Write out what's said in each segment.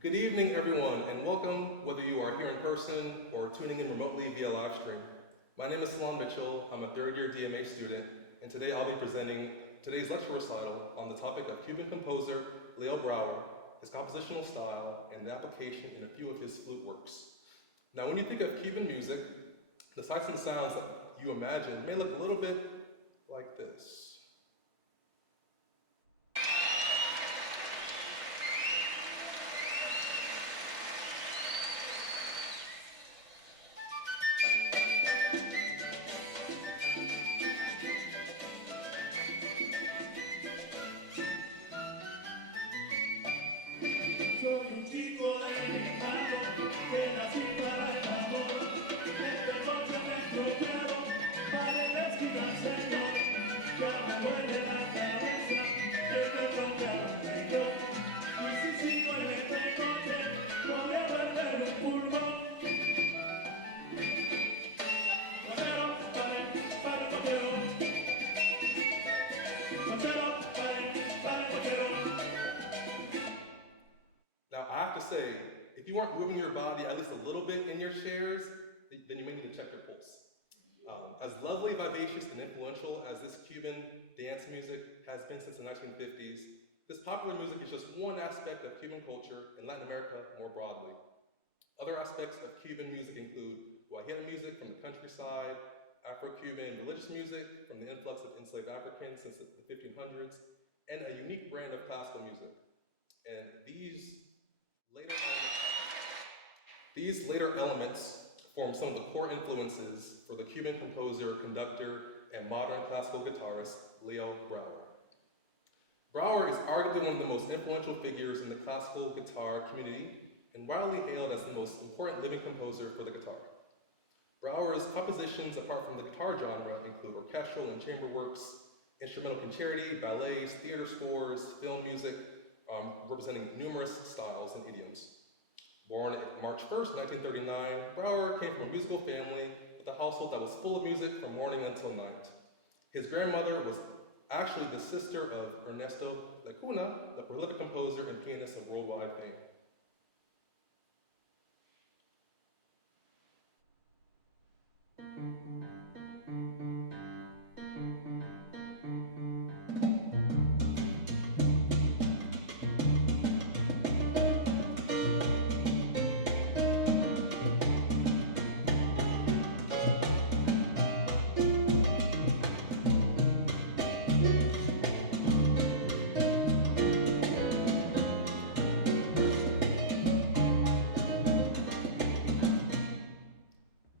Good evening, everyone, and welcome whether you are here in person or tuning in remotely via live stream. My name is Salon Mitchell. I'm a third-year DMA student, and today I'll be presenting today's lecture recital on the topic of Cuban composer Leo Brouwer, his compositional style, and the application in a few of his flute works. Now, when you think of Cuban music, the sights and sounds that you imagine may look a little bit like this. Now, I have to say, if you aren't moving your body at least a little bit in your chairs, then you may need to check your pulse. As lovely, vivacious, and influential as this Cuban dance music has been since the 1950s, this popular music is just one aspect of Cuban culture in Latin America more broadly. Other aspects of Cuban music include Guajira music from the countryside, Afro-Cuban religious music from the influx of enslaved Africans since the 1500s, and a unique brand of classical music. And these later elements form some of the core influences for the Cuban composer, conductor, and modern classical guitarist, Leo Brouwer. Brouwer is arguably one of the most influential figures in the classical guitar community and widely hailed as the most important living composer for the guitar. Brouwer's compositions, apart from the guitar genre, include orchestral and chamber works, instrumental concerti, ballets, theater scores, film music, representing numerous styles and idioms. Born March 1st, 1939, Brouwer came from a musical family with a household that was full of music from morning until night. His grandmother was actually the sister of Ernesto Lecuna, the prolific composer and pianist of worldwide fame.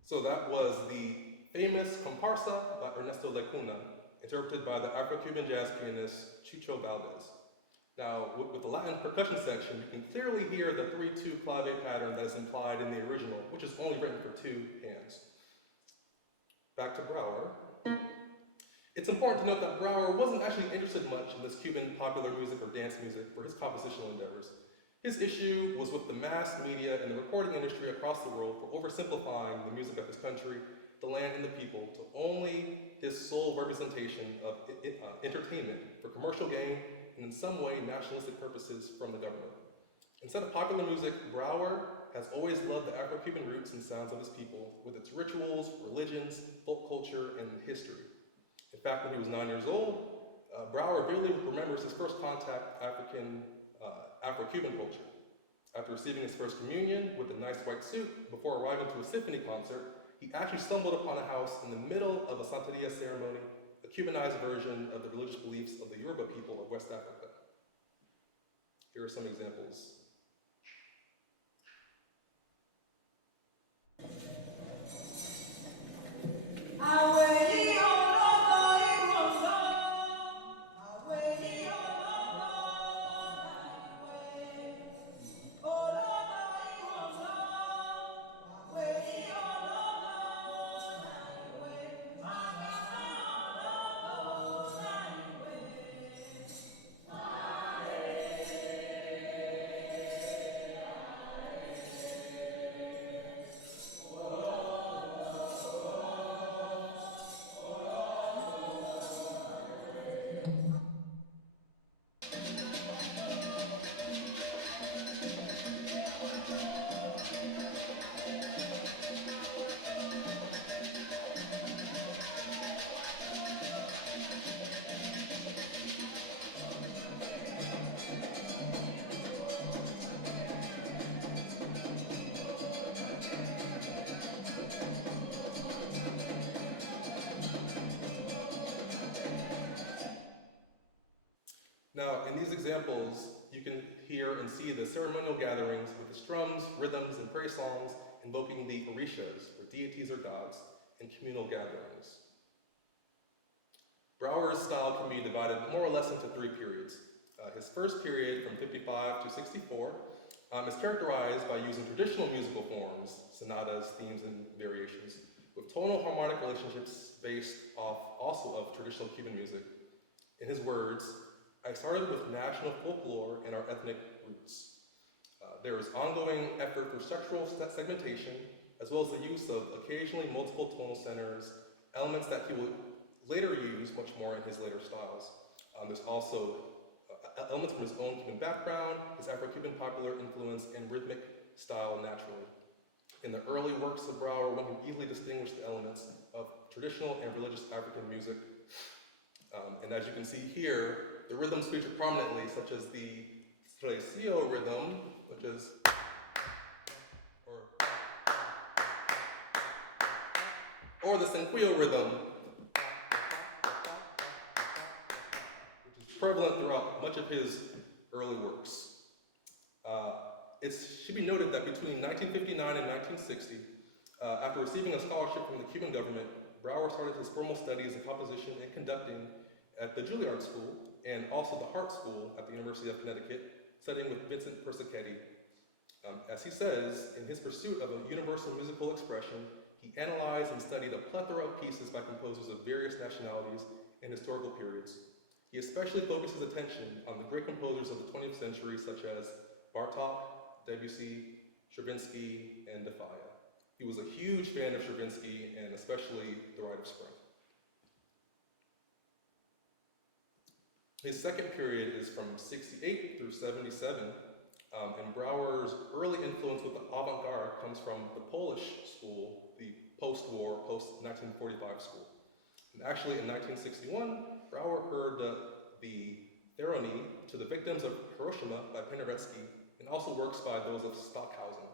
So that was the famous Comparsa by Ernesto Lecuna, interpreted by the Afro-Cuban jazz pianist Chucho Valdez. Now, with the Latin percussion section, you can clearly hear the 3-2 clave pattern that is implied in the original, which is only written for 2 hands. Back to Brouwer. It's important to note that Brouwer wasn't actually interested much in this Cuban popular music or dance music for his compositional endeavors. His issue was with the mass media and the recording industry across the world for oversimplifying the music of his country, the land, and the people to only his sole representation of entertainment for commercial gain and in some way nationalistic purposes from the government. Instead of popular music, Brouwer has always loved the Afro-Cuban roots and sounds of his people with its rituals, religions, folk culture, and history. In fact, when he was 9 years old, Brouwer barely remembers his first contact with Afro-Cuban culture. After receiving his first communion with a nice white suit before arriving to a symphony concert, he actually stumbled upon a house in the middle of a Santeria ceremony, a Cubanized version of the religious beliefs of the Yoruba people of West Africa. Here are some examples. examples, you can hear and see the ceremonial gatherings with the drums, rhythms, and praise songs invoking the orishas, or deities or gods, in communal gatherings. Brouwer's style can be divided more or less into three periods. His first period, from 55 to 64, is characterized by using traditional musical forms, sonatas, themes, and variations, with tonal harmonic relationships based off also of traditional Cuban music. In his words, "I started with national folklore and our ethnic roots. There is ongoing effort for structural segmentation, as well as the use of occasionally multiple tonal centers, elements that he would later use much more in his later styles. There's also elements from his own Cuban background, his Afro-Cuban popular influence, and rhythmic style naturally. In the early works of Brouwer, one can easily distinguish the elements of traditional and religious African music. And as you can see here, the rhythms feature prominently, such as the Trecio rhythm, which is, or the Senquillo rhythm, which is prevalent throughout much of his early works. It should be noted that between 1959 and 1960, after receiving a scholarship from the Cuban government, Brouwer started his formal studies in composition and conducting at the Juilliard School and also the Hart School at the University of Connecticut, studying with Vincent Persichetti. As he says, in his pursuit of a universal musical expression, he analyzed and studied a plethora of pieces by composers of various nationalities and historical periods. He especially focused his attention on the great composers of the 20th century, such as Bartók, Debussy, Stravinsky, and Defaya. He was a huge fan of Stravinsky and especially The Rite of Spring. His second period is from 68 through 77, and Brouwer's early influence with the avant-garde comes from the Polish school, the post-war, post-1945 school. And actually in 1961, Brouwer heard the Therony to the Victims of Hiroshima by Penderecki, and also works by those of Stockhausen,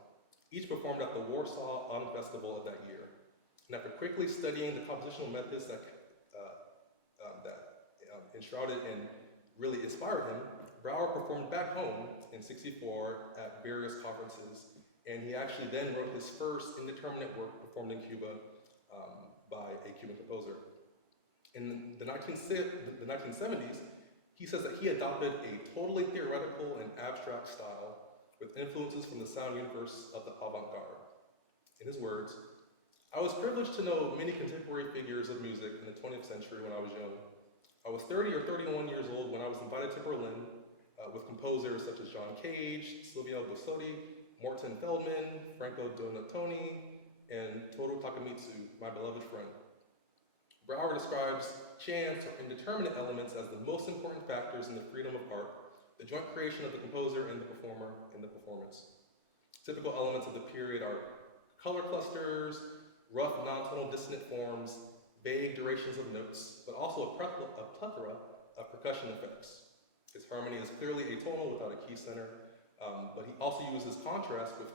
each performed at the Warsaw Autumn Festival of that year. And after quickly studying the compositional methods that enshrouded and really inspired him, Brouwer performed back home in 64 at various conferences, and he actually then wrote his first indeterminate work performed in Cuba by a Cuban composer. In the 1970s, he says that he adopted a totally theoretical and abstract style with influences from the sound universe of the avant-garde. In his words, "I was privileged to know many contemporary figures of music in the 20th century when I was young. I was 30 or 31 years old when I was invited to Berlin with composers such as John Cage, Silvio Bussotti, Morton Feldman, Franco Donatoni, and Toru Takemitsu, my beloved friend." Brouwer describes chance or indeterminate elements as the most important factors in the freedom of art, the joint creation of the composer and the performer in the performance. Typical elements of the period are color clusters, rough non-tonal dissonant forms, vague durations of notes, but also a plethora of percussion effects. His harmony is clearly atonal without a key center, but he also uses contrast with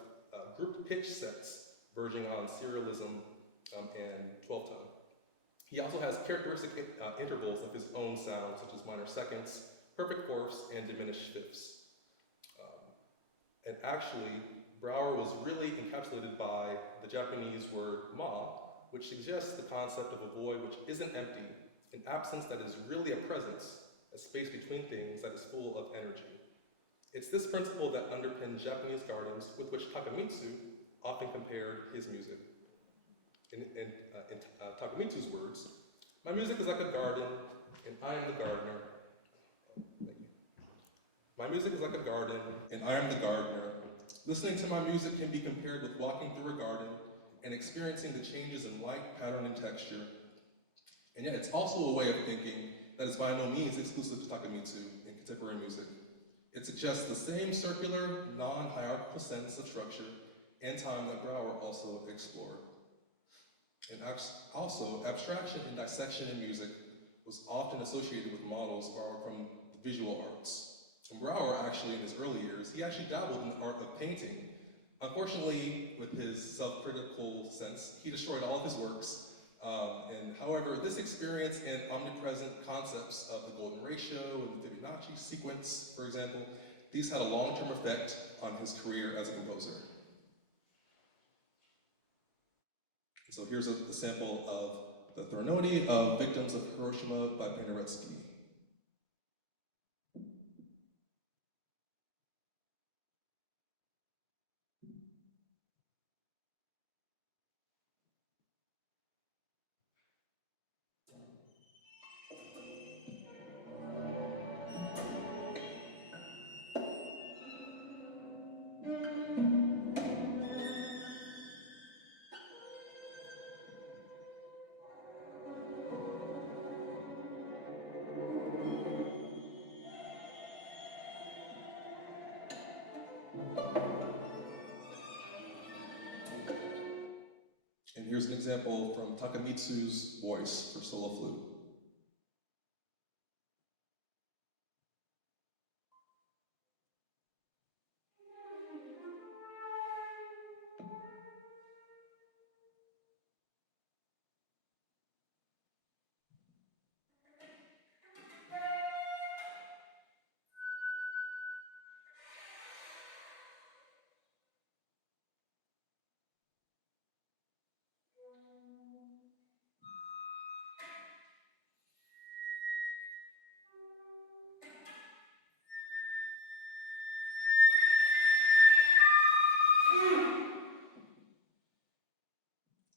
grouped pitch sets verging on serialism and 12-tone. He also has characteristic intervals of his own sound, such as minor seconds, perfect fourths, and diminished fifths. And actually, Brouwer was really encapsulated by the Japanese word ma, which suggests the concept of a void which isn't empty, an absence that is really a presence, a space between things that is full of energy. It's this principle that underpins Japanese gardens, with which Takemitsu often compared his music. In Takemitsu's words, "My music is like a garden, and I am the gardener." Thank you. "My music is like a garden, and I am the gardener. Listening to my music can be compared with walking through a garden and experiencing the changes in light, pattern, and texture. And yet it's also a way of thinking that is by no means exclusive to Takemitsu in contemporary music. It suggests the same circular, non-hierarchical sense of structure and time that Brouwer also explored. And also, abstraction and dissection in music was often associated with models borrowed from the visual arts. And Brouwer, actually, in his early years, he actually dabbled in the art of painting. Unfortunately, with his self-critical sense, he destroyed all of his works, However, this experience and omnipresent concepts of the golden ratio and the Fibonacci sequence, for example, these had a long-term effect on his career as a composer. So here's a sample of the Threnody of Victims of Hiroshima by Penderecki. And here's an example from Takamitsu's voice for solo flute.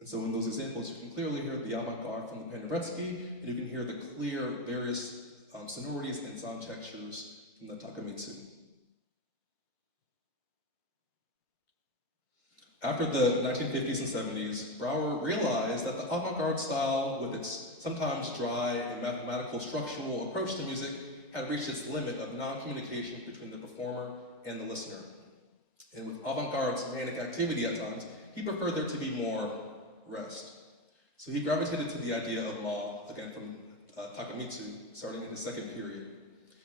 And so in those examples, you can clearly hear the avant-garde from the Penderecki, and you can hear the clear various sonorities and sound textures from the Takamitsu. After the 1950s and 70s, Brouwer realized that the avant-garde style, with its sometimes dry and mathematical structural approach to music, had reached its limit of non-communication between the performer and the listener. And with avant-garde's manic activity at times, he preferred there to be more rest. So he gravitated to the idea of Ma, again from Takamitsu, starting in his second period.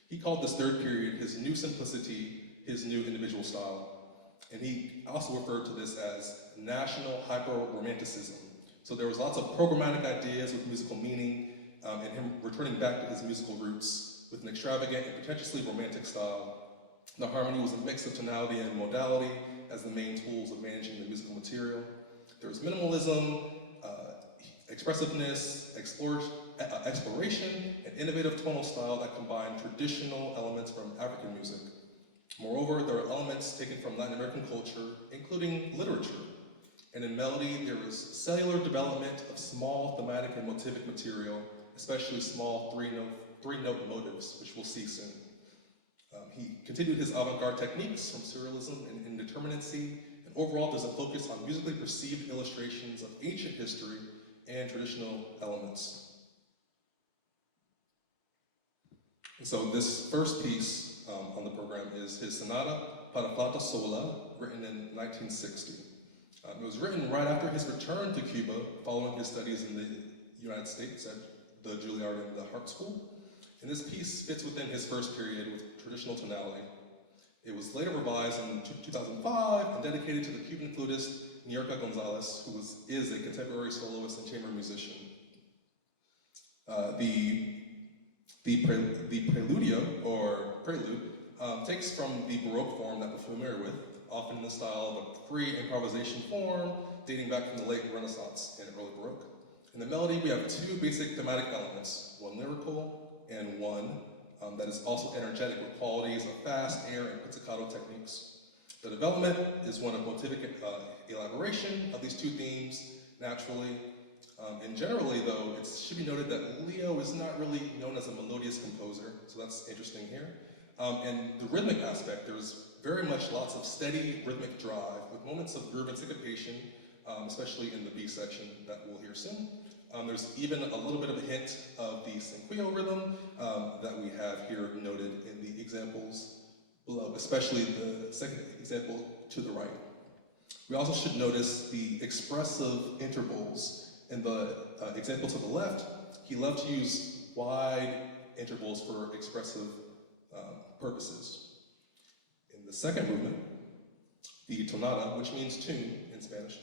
He called this third period his new simplicity, his new individual style. And he also referred to this as national hyper-romanticism. So there was lots of programmatic ideas with musical meaning, and him returning back to his musical roots with an extravagant and pretentiously romantic style. The harmony was a mix of tonality and modality as the main tools of managing the musical material. There was minimalism, expressiveness, exploration, and innovative tonal style that combined traditional elements from African music. Moreover, there are elements taken from Latin American culture, including literature. And in melody, there was cellular development of small thematic and motivic material, especially small three-note motives, which we'll see soon. He continued his avant-garde techniques from surrealism and indeterminacy, and overall there's a focus on musically perceived illustrations of ancient history and traditional elements. And so this first piece on the program is his Sonata para Flauta Sola, written in 1960. It was written right after his return to Cuba, following his studies in the United States at the Juilliard and the Harp School. And this piece fits within his first period with traditional tonality. It was later revised in 2005 and dedicated to the Cuban flutist Nierka Gonzalez, who is a contemporary soloist and chamber musician. The preludio, or prelude, takes from the Baroque form that we're familiar with, often in the style of a free improvisation form dating back from the late Renaissance and early Baroque. In the melody, we have two basic thematic elements, one lyrical and one that is also energetic with qualities of fast, air, and pizzicato techniques. The development is one of motivic elaboration of these two themes naturally. And generally, though, it should be noted that Leo is not really known as a melodious composer, so that's interesting here. And the rhythmic aspect, there's very much lots of steady rhythmic drive with moments of groove and syncopation, especially in the B section that we'll hear soon. There's even a little bit of a hint of the cinquillo rhythm that we have here noted in the examples below, especially the second example to the right. We also should notice the expressive intervals. In the example to the left, he loved to use wide intervals for expressive purposes. In the second movement, the tonada, which means tune in Spanish,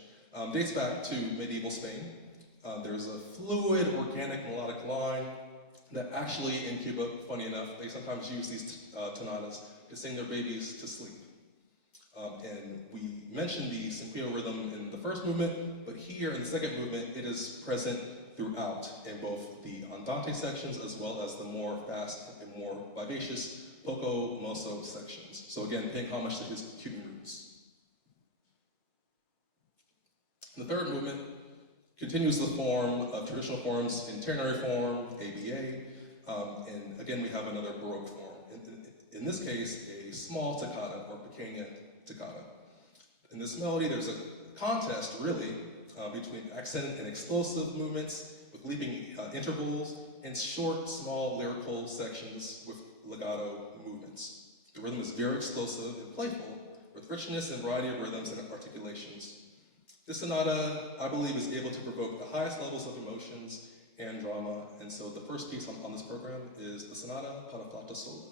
dates back to medieval Spain. There's a fluid, organic, melodic line that actually in Cuba, funny enough, they sometimes use these tonatas to sing their babies to sleep. And we mentioned the syncopal rhythm in the first movement, but here in the second movement, it is present throughout in both the andante sections as well as the more fast and more vivacious poco mosso sections. So again, paying homage to his Cuban roots. The third movement continues the form of traditional forms in ternary form, ABA, and again we have another Baroque form. In this case, a small toccata or pequeña toccata. In this melody, there's a contest really between accent and explosive movements with leaping intervals and short, small lyrical sections with legato movements. The rhythm is very explosive and playful with richness and variety of rhythms and articulations. This sonata, I believe, is able to provoke the highest levels of emotions and drama, and so the first piece on this program is the Sonata para Flauta Sola.